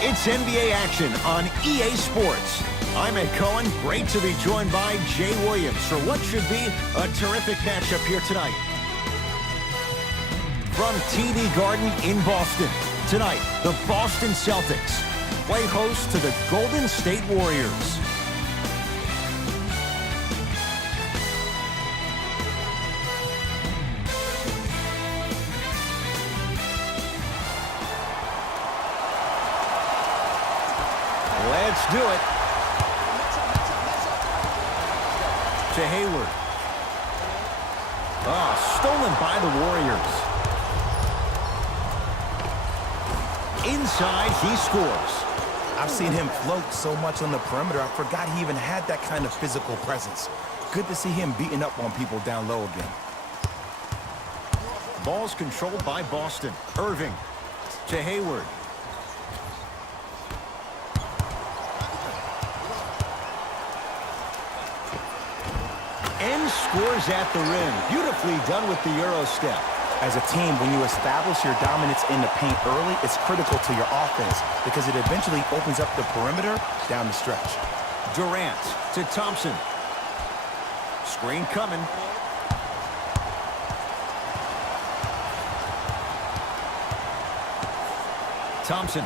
It's NBA action on EA Sports. I'm Ed Cohen. Great to be joined by Jay Williams for what should be a terrific matchup here tonight. From TD Garden in Boston, tonight, the Boston Celtics play host to the Golden State Warriors. Let's do it. To Hayward. Stolen by the Warriors. Inside, he scores. I've seen him float so much on the perimeter, I forgot he even had that kind of physical presence. Good to see him beating up on people down low again. Ball's controlled by Boston. Irving to Hayward. And scores at the rim. Beautifully done with the Euro step. As a team, when you establish your dominance in the paint early, it's critical to your offense because it eventually opens up the perimeter down the stretch. Durant to Thompson. Screen coming. Thompson.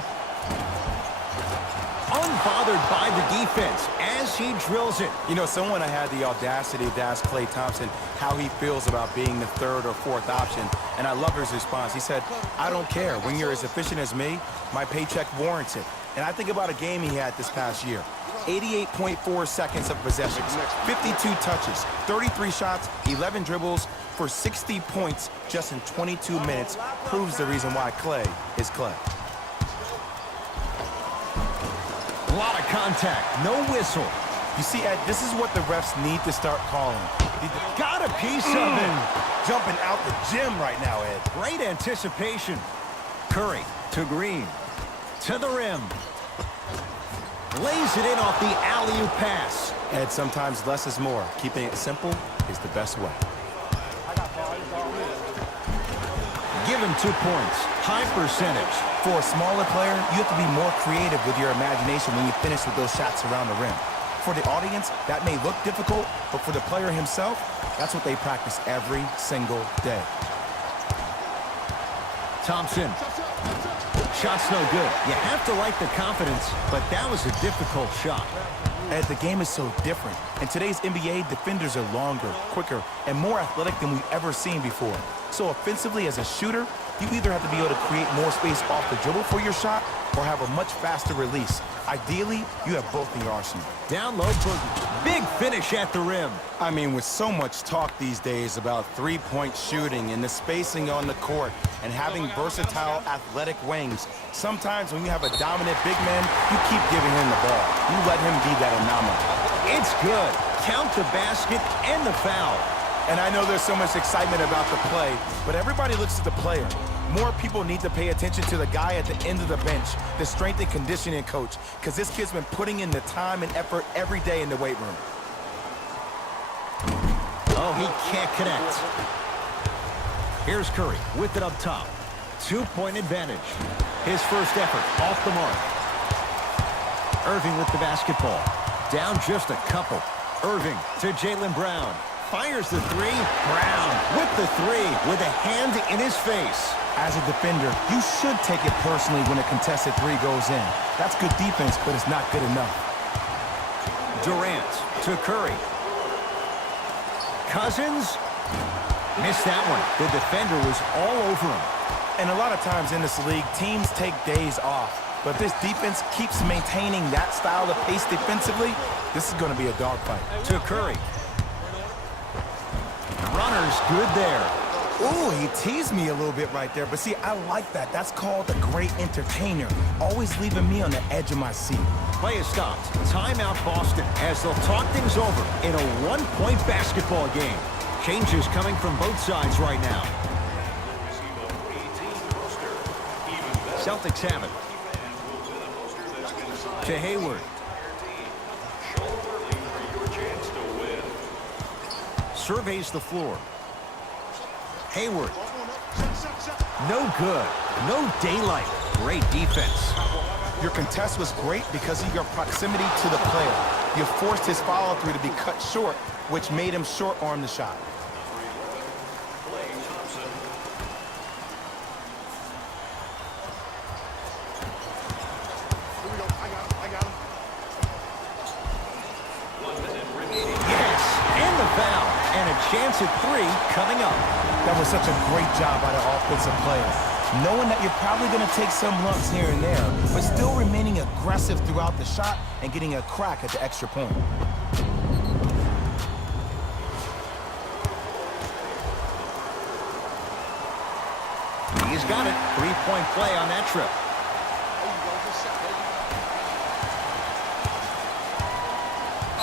Unbothered by the defense as he drills it. You know, someone I had the audacity to ask Klay Thompson how he feels about being the third or fourth option, and I love his response. He said, I don't care. When you're as efficient as me, my paycheck warrants it. And I think about a game he had this past year. 88.4 seconds of possession, 52 touches, 33 shots, 11 dribbles for 60 points just in 22 minutes proves the reason why Klay is Klay. A lot of contact, no whistle. You see, Ed, this is what the refs need to start calling. Got a piece of it. Jumping out the gym right now, Ed. Great anticipation. Curry to Green. To the rim. Lays it in off the alley-oop pass. Ed, sometimes less is more. Keeping it simple is the best way. Give him 2 points. High percentage. For a smaller player, you have to be more creative with your imagination when you finish with those shots around the rim. For the audience, that may look difficult, but for the player himself, that's what they practice every single day. Thompson. Shot's no good. You have to like the confidence, but that was a difficult shot. Ed, the game is so different. In today's NBA, defenders are longer, quicker, and more athletic than we've ever seen before. So offensively, as a shooter, you either have to be able to create more space off the dribble for your shot or have a much faster release. Ideally, you have both in your arsenal. Down low, Boogie. Big finish at the rim. I mean, with so much talk these days about three-point shooting and the spacing on the court and having versatile athletic wings, sometimes when you have a dominant big man, you keep giving him the ball. You let him be that anomaly. It's good. Count the basket and the foul. And I know there's so much excitement about the play, but everybody looks at the player. More people need to pay attention to the guy at the end of the bench, the strength and conditioning coach, because this kid's been putting in the time and effort every day in the weight room. Oh, he can't connect. Here's Curry with it up top. 2-point advantage. His first effort off the mark. Irving with the basketball. Down just a couple. Irving to Jaylen Brown. Fires the three. Brown with the three with a hand in his face. As a defender, you should take it personally when a contested three goes in. That's good defense, but it's not good enough. Durant to Curry. Cousins missed that one. The defender was all over him. And a lot of times in this league, teams take days off. But if this defense keeps maintaining that style of pace defensively, this is going to be a dogfight. To Curry. Runner's good there. Ooh, he teased me a little bit right there. But see, I like that. That's called a great entertainer. Always leaving me on the edge of my seat. Play is stopped. Timeout Boston as they'll talk things over in a one-point basketball game. Changes coming from both sides right now. Celtics have it. To Hayward. Surveys the floor. Hayward. No good. No daylight. Great defense. Your contest was great because of your proximity to the player. You forced his follow-through to be cut short, which made him short-arm the shot. Yes, and the foul. And a chance at 3 coming up. That was such a great job by the offensive player. Knowing that you're probably going to take some lumps here and there, but still remaining aggressive throughout the shot and getting a crack at the extra point. He's got it. 3-point play on that trip.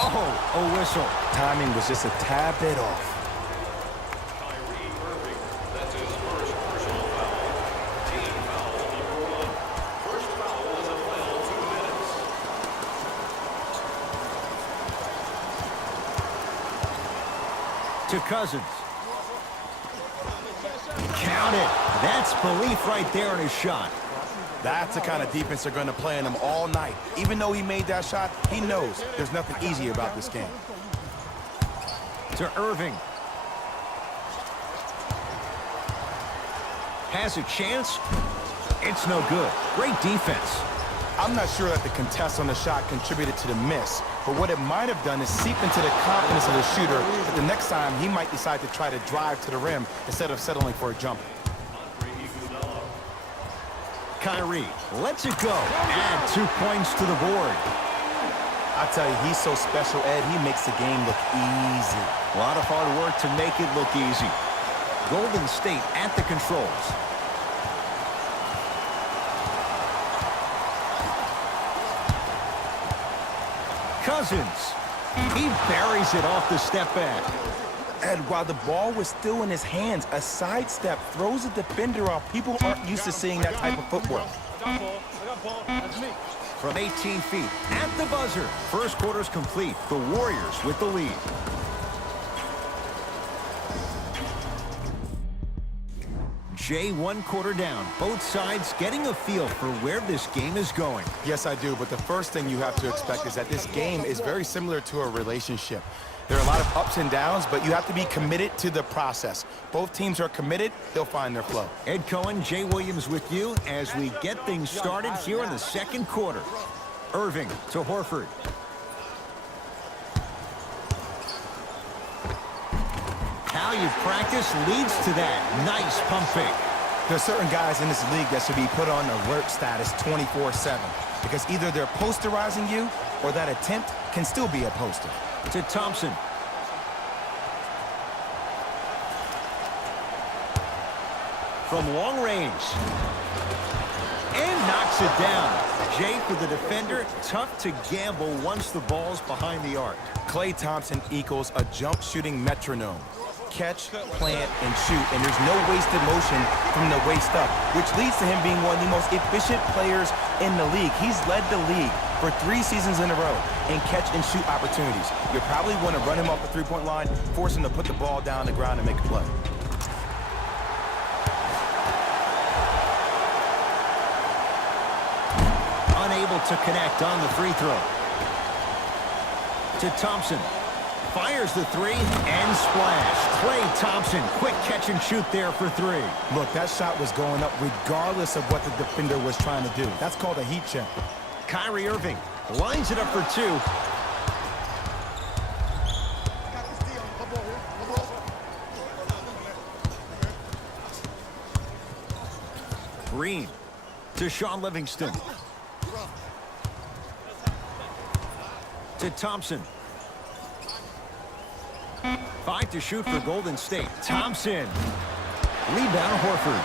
Oh, a whistle. Timing was just a tad bit off. To Cousins. Count it. That's belief right there in his shot. That's the kind of defense they're going to play on him all night. Even though he made that shot, he knows there's nothing easy about this game. To Irving. Has a chance. It's no good. Great defense. I'm not sure that the contest on the shot contributed to the miss, but what it might have done is seep into the confidence of the shooter that the next time he might decide to try to drive to the rim instead of settling for a jumper. Kyrie lets it go. Add 2 points to the board. I tell you, he's so special, Ed. He makes the game look easy. A lot of hard work to make it look easy. Golden State at the controls. Cousins. He buries it off the step back. And while the ball was still in his hands, a sidestep throws a defender off. People aren't used to seeing that type of footwork. From 18 feet at the buzzer. First quarter's complete. The Warriors with the lead. Jay, 1 quarter down. Both sides getting a feel for where this game is going. Yes, I do, but the first thing you have to expect is that this game is very similar to a relationship. There are a lot of ups and downs, but you have to be committed to the process. Both teams are committed, they'll find their flow. Ed Cohen, Jay Williams with you as we get things started here in the second quarter. Irving to Horford. How you practice leads to that. Nice pump fake. There's certain guys in this league that should be put on alert status 24/7 because either they're posterizing you or that attempt can still be a poster. To Thompson. From long range. And knocks it down. Jay, for the defender, tough to gamble once the ball's behind the arc. Klay Thompson equals a jump shooting metronome. Catch, plant, and shoot, and there's no wasted motion from the waist up, which leads to him being one of the most efficient players in the league. He's led the league for 3 seasons in a row in catch and shoot opportunities. You probably want to run him off the three-point line, force him to put the ball down on the ground and make a play. Unable to connect on the free throw. To Thompson. Fires the 3 and splash. Klay Thompson, quick catch and shoot there for 3. Look, that shot was going up regardless of what the defender was trying to do. That's called a heat check. Kyrie Irving lines it up for 2. Green to Shaun Livingston. To Thompson. 5 to shoot for Golden State. Thompson. Rebound Horford.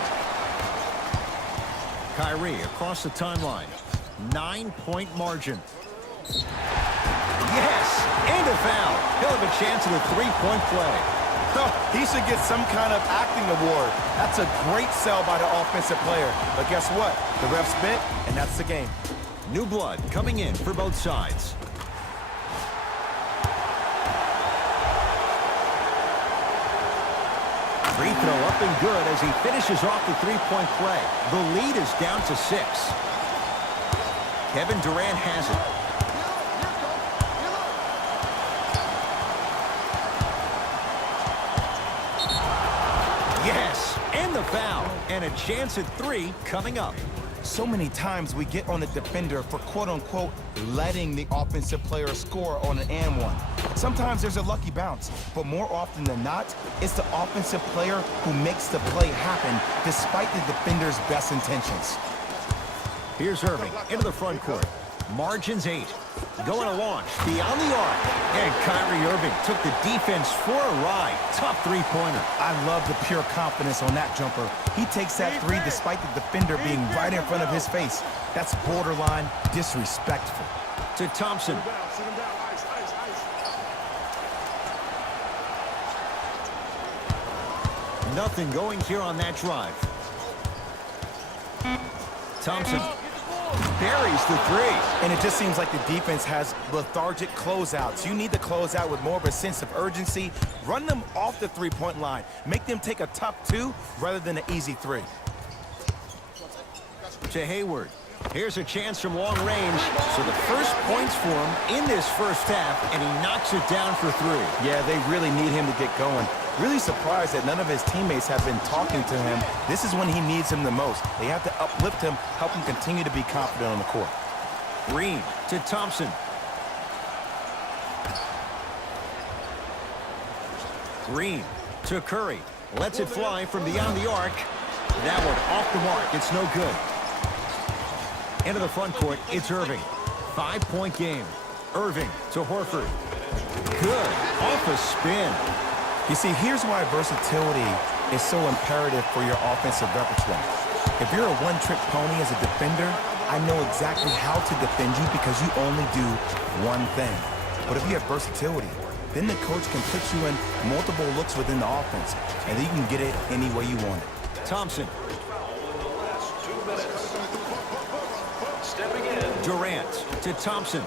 Kyrie across the timeline. 9-point margin. Yes! And a foul. He'll have a chance at a 3-point play. Oh, he should get some kind of acting award. That's a great sell by the offensive player. But guess what? The ref spit, and that's the game. New blood coming in for both sides. Free throw up and good as he finishes off the 3-point play. The lead is down to 6. Kevin Durant has it. Yes, and the foul. And a chance at 3 coming up. So many times we get on the defender for quote-unquote letting the offensive player score on an and one. Sometimes there's a lucky bounce, but more often than not, it's the offensive player who makes the play happen despite the defender's best intentions. Here's Irving into the front court. Margins 8. Going to launch beyond the arc. And Kyrie Irving took the defense for a ride. Tough three-pointer. I love the pure confidence on that jumper. He takes that 3 despite the defender being right in front of his face. That's borderline disrespectful. To Thompson. Nothing going here on that drive. Thompson buries the 3. And it just seems like the defense has lethargic closeouts. You need to close out with more of a sense of urgency. Run them off the three-point line. Make them take a tough 2 rather than an easy 3. To Hayward. Here's a chance from long range. So the first points for him in this first half, and he knocks it down for 3. Yeah, they really need him to get going. Really surprised that none of his teammates have been talking to him. This is when he needs him the most. They have to uplift him, help him continue to be confident on the court. Green to Thompson. Green to Curry. Lets it fly from beyond the arc. That one off the mark. It's no good. Into the front court, it's Irving. 5-point game. Irving to Horford. Good. Off a spin. You see, here's why versatility is so imperative for your offensive repertoire. If you're a one-trick pony as a defender, I know exactly how to defend you because you only do one thing. But if you have versatility, then the coach can put you in multiple looks within the offense, and then you can get it any way you want it. Thompson. Durant to Thompson.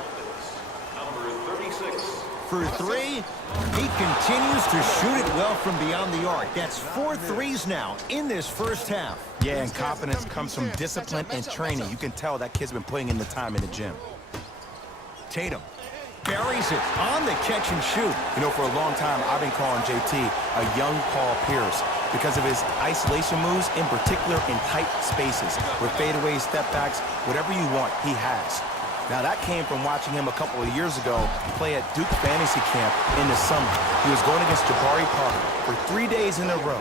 For 3, he continues to shoot it well from beyond the arc. That's 4 threes now in this first half. Yeah, and confidence comes from discipline and training. You can tell that kid's been putting in the time in the gym. Tatum buries it on the catch and shoot. You know, for a long time, I've been calling JT a young Paul Pierce because of his isolation moves, in particular in tight spaces, with fadeaways, step backs, whatever you want, he has. Now, that came from watching him a couple of years ago play at Duke Fantasy Camp in the summer. He was going against Jabari Parker for 3 days in a row.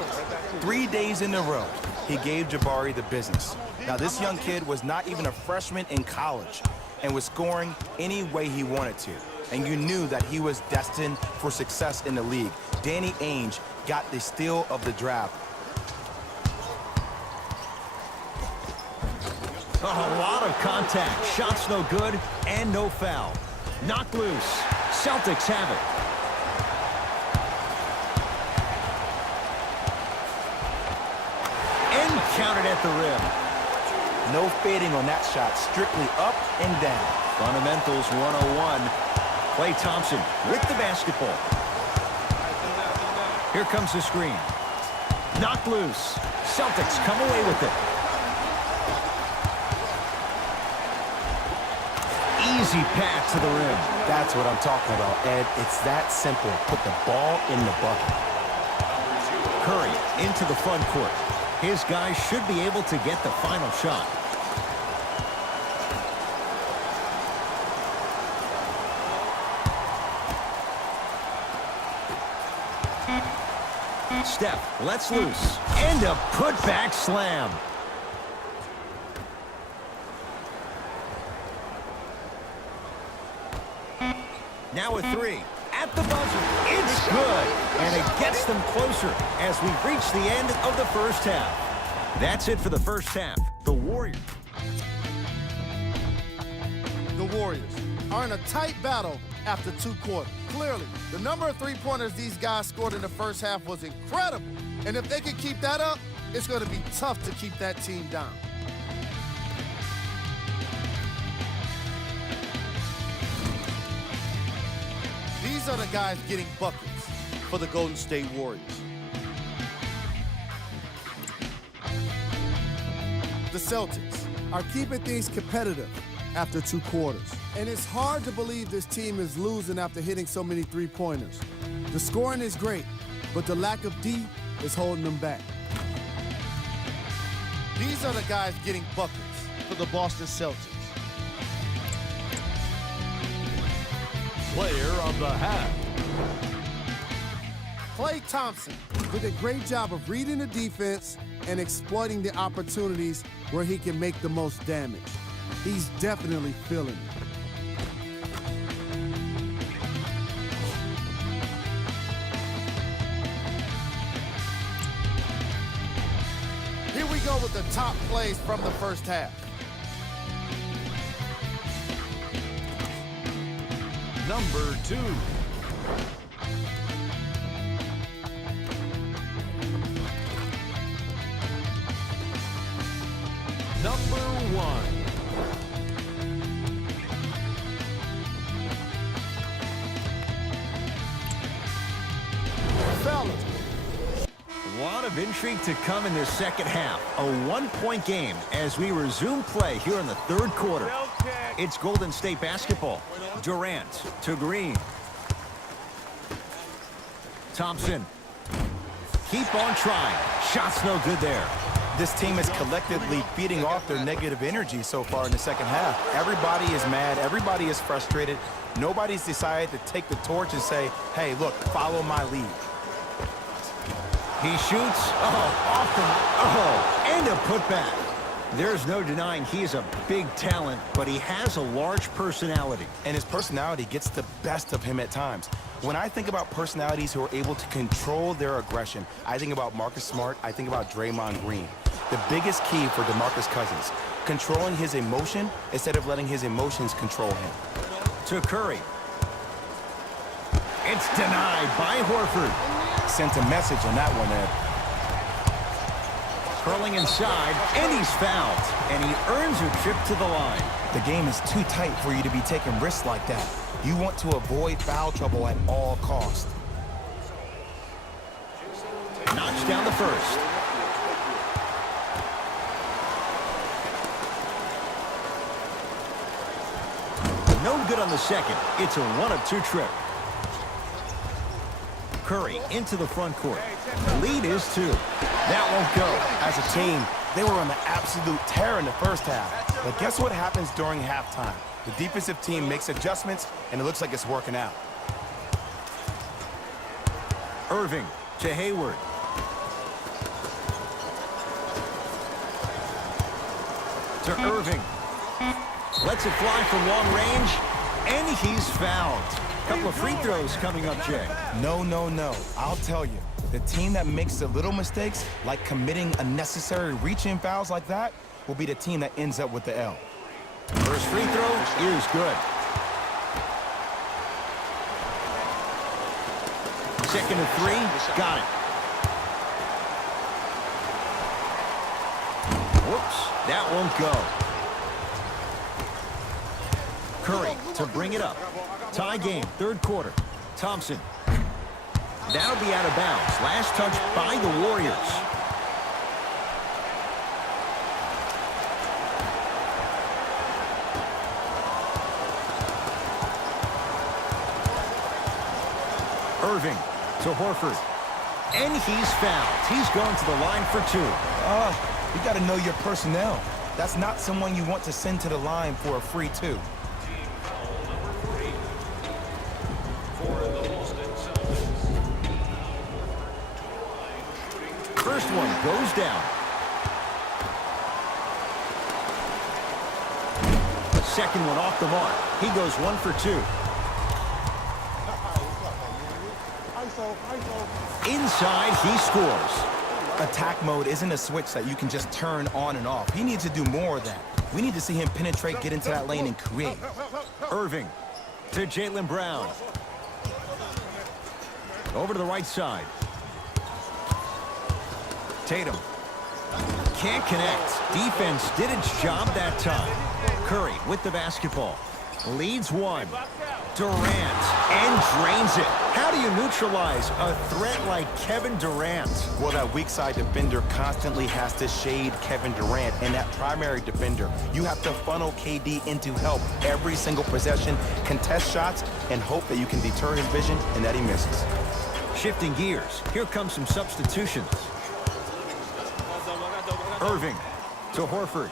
3 days in a row, he gave Jabari the business. Now, this young kid was not even a freshman in college and was scoring any way he wanted to. And you knew that he was destined for success in the league. Danny Ainge got the steal of the draft. A lot of contact. Shots no good and no foul. Knocked loose. Celtics have it. And counted at the rim. No fading on that shot. Strictly up and down. Fundamentals 101. Klay Thompson with the basketball. Here comes the screen. Knocked loose. Celtics come away with it. Easy pass to the rim. That's what I'm talking about, Ed. It's that simple. Put the ball in the bucket. Curry into the front court. His guys should be able to get the final shot. Steph lets loose. And a putback slam. Now a 3. At the buzzer. It's good. And it gets them closer as we reach the end of the first half. That's it for the first half. The Warriors are in a tight battle after 2 quarters. Clearly, the number of three-pointers these guys scored in the first half was incredible. And if they can keep that up, it's going to be tough to keep that team down. These are the guys getting buckets for the Golden State Warriors. The Celtics are keeping things competitive after 2 quarters. And it's hard to believe this team is losing after hitting so many three-pointers. The scoring is great, but the lack of D is holding them back. These are the guys getting buckets for the Boston Celtics. Player of the half. Klay Thompson did a great job of reading the defense and exploiting the opportunities where he can make the most damage. He's definitely feeling it. Here we go with the top plays from the first half. Number 2. Number 1. Fellas, A lot of intrigue to come in this second half. A 1-point game as we resume play here in the third quarter. It's Golden State basketball. Durant to Green. Thompson. Keep on trying. Shot's no good there. This team is collectively beating off their negative energy so far in the second half. Everybody is mad. Everybody is frustrated. Nobody's decided to take the torch and say, hey, look, follow my lead. He shoots. Oh, off the... Oh, and a putback. There's no denying he is a big talent, but he has a large personality. And his personality gets the best of him at times. When I think about personalities who are able to control their aggression, I think about Marcus Smart, I think about Draymond Green. The biggest key for DeMarcus Cousins, controlling his emotion instead of letting his emotions control him. To Curry. It's denied by Horford. Sent a message on that one, Ed. Curling inside, and he's fouled. And he earns a trip to the line. The game is too tight for you to be taking risks like that. You want to avoid foul trouble at all costs. Knocks down the first. No good on the second. It's a 1-of-2 trip. Curry into the front court. Lead is 2. That won't go. As a team, they were on the absolute tear in the first half. But guess what happens during halftime? The defensive team makes adjustments, and it looks like it's working out. Irving to Hayward. To Irving. Lets it fly from long range, and he's fouled. Couple of free throws coming up, Jay. No, no, no. I'll tell you. The team that makes the little mistakes, like committing unnecessary reach-in fouls like that, will be the team that ends up with the L. First free throw is good. Second and 3, got it. Whoops, that won't go. Curry to bring it up. Tie game, third quarter. Thompson. That'll be out of bounds. Last touch by the Warriors. Irving to Horford. And he's fouled. He's going to the line for 2. You got to know your personnel. That's not someone you want to send to the line for a free 2. First one goes down. The second one off the mark. He goes 1 for 2. Inside, he scores. Attack mode isn't a switch that you can just turn on and off. He needs to do more of that. We need to see him penetrate, get into that lane, and create. Irving to Jaylen Brown. Over to the right side. Tatum. Can't connect. Defense did its job that time. Curry with the basketball. Leads one. Durant, and drains it. How do you neutralize a threat like Kevin Durant? Well, that weak side defender constantly has to shade Kevin Durant, and that primary defender, you have to funnel KD into help every single possession, contest shots, and hope that you can deter his vision and that he misses. Shifting gears, here come some substitutions. Irving to Horford.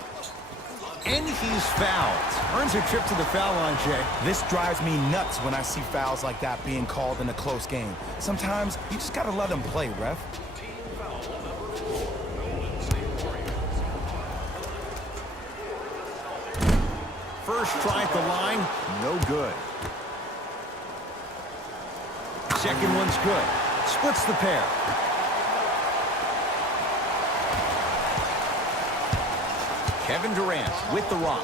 And he's fouled. Earns a trip to the foul line, Jay. This drives me nuts when I see fouls like that being called in a close game. Sometimes you just gotta let them play, ref. First try at the line, no good. Second one's good. Splits the pair. Kevin Durant with the rock.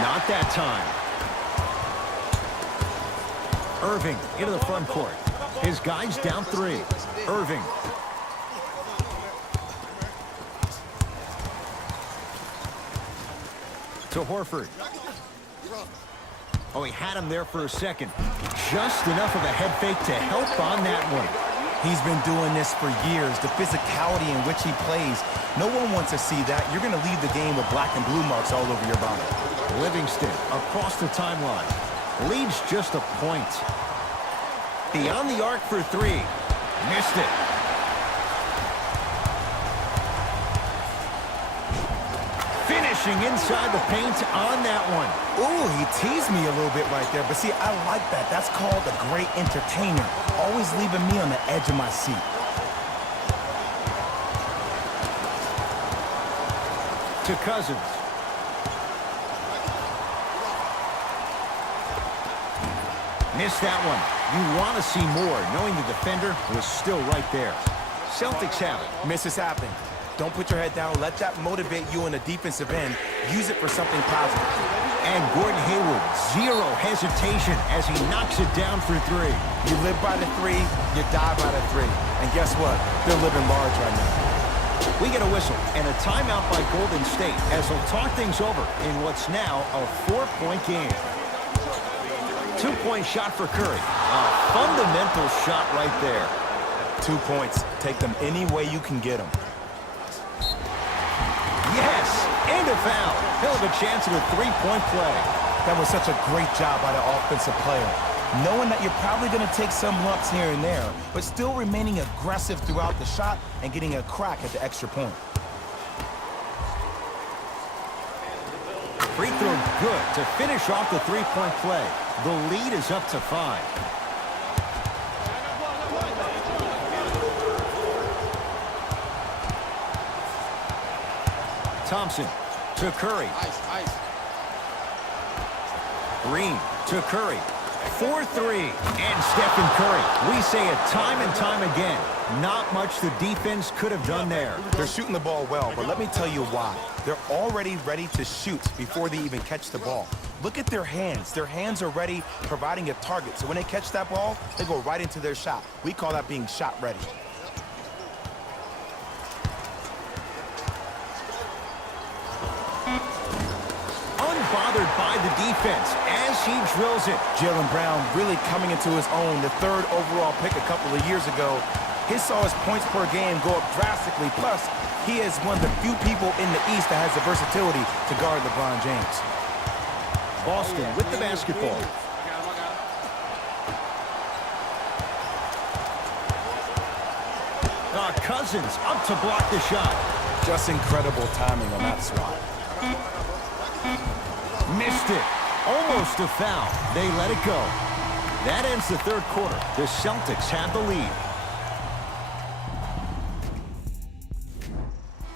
Not that time. Irving into the front court. His guys down three. Irving. To Horford. Oh, he had him there for a second. Just enough of a head fake to help on that one. He's been doing this for years. The physicality in which he plays, no one wants to see that. You're going to leave the game with black and blue marks all over your body. Livingston across the timeline. Leads just a point. Beyond the arc for three. Missed it. Finishing inside the paint on that one. Ooh, he teased me a little bit right there. But see, I like that. That's called a great entertainer. Always leaving me on the edge of my seat. To Cousins. Missed that one. You want to see more, knowing the defender was still right there. Celtics have it. Misses happen. Don't put your head down. Let that motivate you in the defensive end. Use it for something positive. And Gordon Hayward, zero hesitation as he knocks it down for three. You live by the three, you die by the three. And guess what? They're living large right now. We get a whistle and a timeout by Golden State as they'll talk things over in what's now a 4-point game. 2-point shot for Curry. A fundamental shot right there. 2 points. Take them any way you can get them. Yes, and a foul. He'll have a chance at a 3-point play. That was such a great job by the offensive player. Knowing that you're probably going to take some lumps here and there, but still remaining aggressive throughout the shot and getting a crack at the extra point. Free throw good to finish off the 3-point play. The lead is up to 5. Thompson to Curry. Green to Curry. 4-3. And Stephen Curry. We say it time and time again. Not much the defense could have done there. They're shooting the ball well, but let me tell you why. They're already ready to shoot before they even catch the ball. Look at their hands. Their hands are ready, providing a target. So when they catch that ball, they go right into their shot. We call that being shot ready. Unbothered by the defense as he drills it. Jaylen Brown really coming into his own, the 3rd overall pick a couple of years ago. He saw his points per game go up drastically. Plus, he is one of the few people in the East that has the versatility to guard LeBron James. Boston with the basketball. Cousins up to block the shot. Just incredible timing on that swat. Missed it. Almost a foul. They let it go. That ends the 3rd quarter. The Celtics have the lead.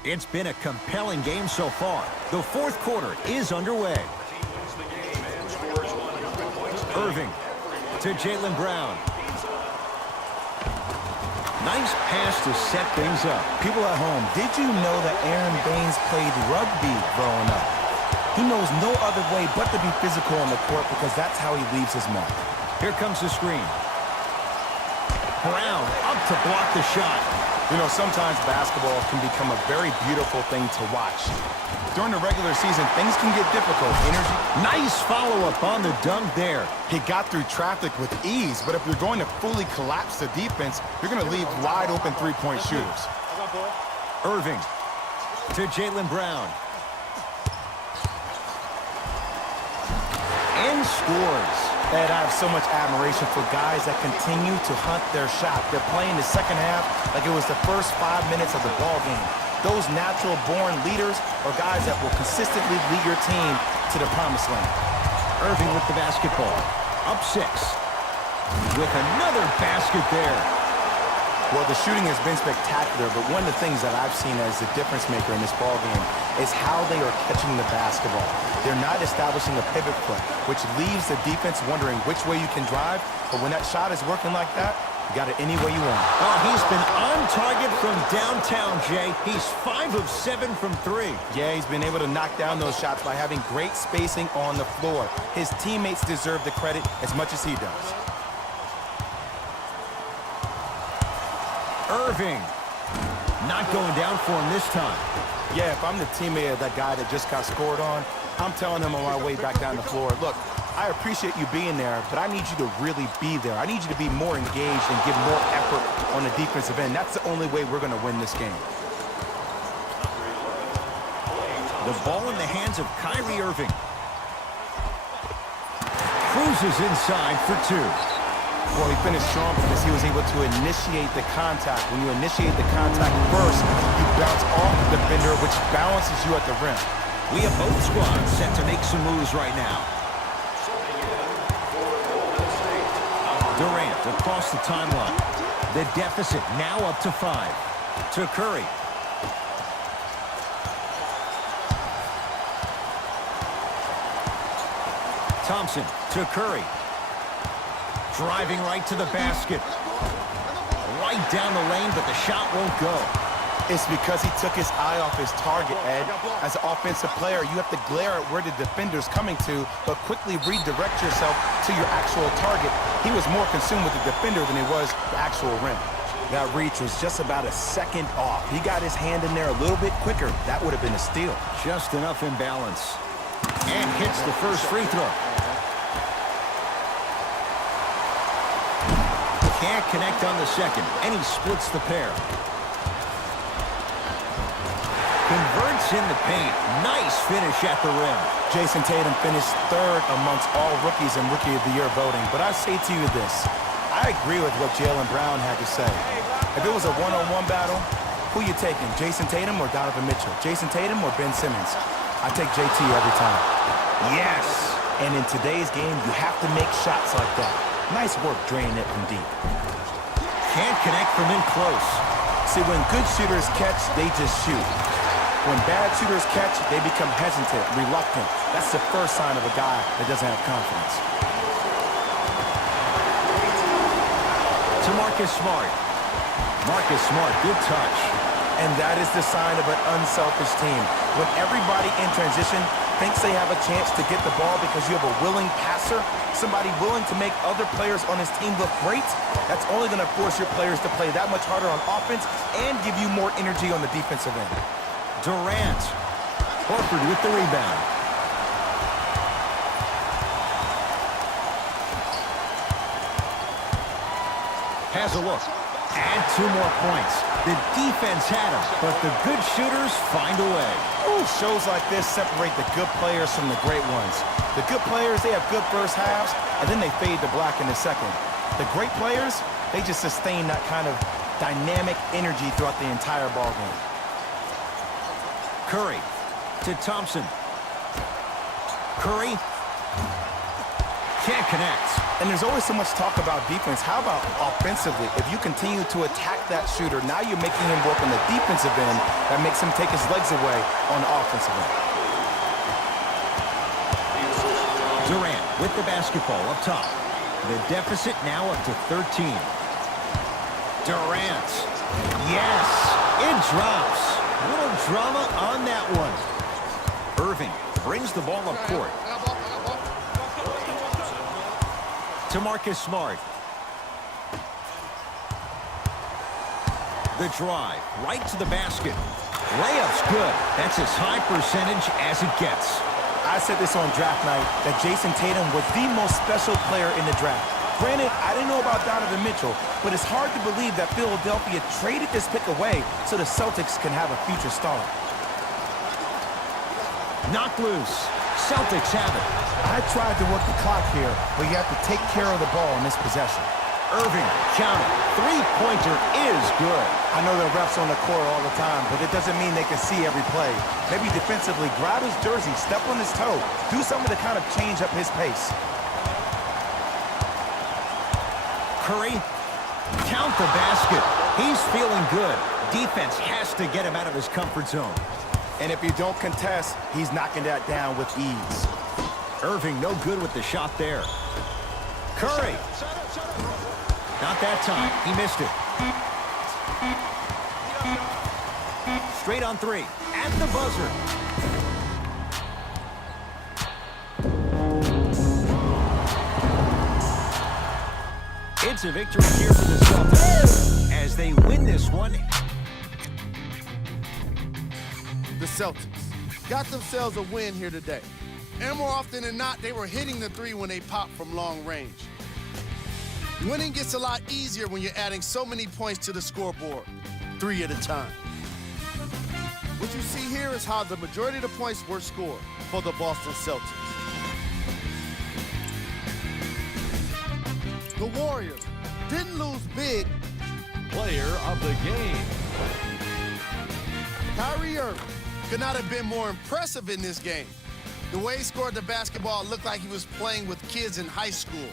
It's been a compelling game so far. The 4th quarter is underway. Irving to Jaylen Brown. Nice pass to set things up. People at home, did you know that Aaron Baines played rugby growing up? He knows no other way but to be physical on the court because that's how he leaves his mark. Here comes the screen. Brown up to block the shot. You know, sometimes basketball can become a very beautiful thing to watch. During the regular season, things can get difficult. Nice follow-up on the dunk there. He got through traffic with ease, but if you're going to fully collapse the defense, you're going to leave wide open three-point shooters. Irving to Jaylen Brown. And scores. Ed, I have so much admiration for guys that continue to hunt their shot. They're playing the second half like it was the first 5 minutes of the ball game. Those natural-born leaders are guys that will consistently lead your team to the promised land. Irving with the basketball. Up 6. With another basket there. Well, the shooting has been spectacular, but one of the things that I've seen as the difference maker in this ballgame is how they are catching the basketball. They're not establishing a pivot foot, which leaves the defense wondering which way you can drive, but when that shot is working like that, you got it any way you want. Oh, he's been on target from downtown, Jay. He's 5 of 7 from 3. Yeah, he's been able to knock down those shots by having great spacing on the floor. His teammates deserve the credit as much as he does. Irving. Not going down for him this time. Yeah, if I'm the teammate of that guy that just got scored on, I'm telling him on my way back down the floor, look, I appreciate you being there, but I need you to really be there. I need you to be more engaged and give more effort on the defensive end. That's the only way we're going to win this game. The ball in the hands of Kyrie Irving. Cruises inside for 2. Well, he finished strong because he was able to initiate the contact. When you initiate the contact first, you bounce off the defender, which balances you at the rim. We have both squads set to make some moves right now. Durant across the timeline. The deficit now up to 5. To Curry. Thompson to Curry. Driving right to the basket. Right down the lane, but the shot won't go. It's because he took his eye off his target, Ed. As an offensive player, you have to glare at where the defender's coming to, but quickly redirect yourself to your actual target. He was more consumed with the defender than he was the actual rim. That reach was just about a second off. He got his hand in there a little bit quicker. That would have been a steal. Just enough imbalance. And hits the first free throw. Can't connect on the second, and he splits the pair. Converts in the paint. Nice finish at the rim. Jason Tatum finished 3rd amongst all rookies in Rookie of the Year voting. But I say to you this, I agree with what Jaylen Brown had to say. If it was a one-on-one battle, who you taking, Jason Tatum or Donovan Mitchell? Jason Tatum or Ben Simmons? I take JT every time. Yes. And in today's game, you have to make shots like that. Nice work draining it from deep. Can't connect from in close. See, when good shooters catch, they just shoot. When bad shooters catch, they become hesitant, reluctant. That's the first sign of a guy that doesn't have confidence. To Marcus Smart. Marcus Smart, good touch. And that is the sign of an unselfish team. When everybody in transition thinks they have a chance to get the ball because you have a willing passer, somebody willing to make other players on his team look great, that's only going to force your players to play that much harder on offense and give you more energy on the defensive end. Durant. Horford with the rebound. Has a look. And 2 more points. The defense had him, but the good shooters find a way. Ooh, shows like this separate the good players from the great ones. The good players, they have good first halves, and then they fade to black in the second. The great players, they just sustain that kind of dynamic energy throughout the entire ballgame. Curry to Thompson. Curry can't connect. And there's always so much talk about defense. How about offensively? If you continue to attack that shooter, now you're making him work on the defensive end. That makes him take his legs away on the offensive end. Durant with the basketball up top. The deficit now up to 13. Durant. Yes, it drops. Little drama on that one. Irving brings the ball up court. To Marcus Smart. The drive, right to the basket. Layup's good. That's as high percentage as it gets. I said this on draft night, that Jason Tatum was the most special player in the draft. Granted, I didn't know about Donovan Mitchell, but it's hard to believe that Philadelphia traded this pick away so the Celtics can have a future star. Knocked loose. Celtics have it. I tried to work the clock here, but you have to take care of the ball in this possession. Irving, count it. Three-pointer is good. I know the refs on the court all the time, but it doesn't mean they can see every play. Maybe defensively, grab his jersey, step on his toe, do something to kind of change up his pace. Curry, count the basket. He's feeling good. Defense has to get him out of his comfort zone. And if you don't contest, he's knocking that down with ease. Irving no good with the shot there. Curry. Not that time. He missed it. Straight on three. At the buzzer. It's a victory here for the Celtics as they win this one. The Celtics got themselves a win here today. And more often than not, they were hitting the three when they popped from long range. Winning gets a lot easier when you're adding so many points to the scoreboard, 3 at a time. What you see here is how the majority of the points were scored for the Boston Celtics. The Warriors didn't lose big. Player of the game. Kyrie Irving could not have been more impressive in this game. The way he scored the basketball looked like he was playing with kids in high school.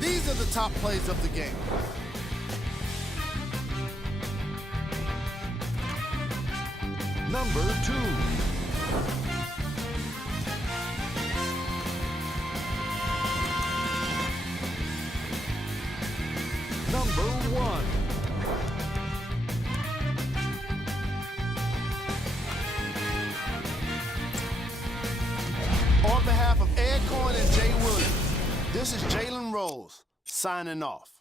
These are the top plays of the game. Number 2. Number 1. On behalf of Ed Cohen and Jay Williams, this is Jalen Rose signing off.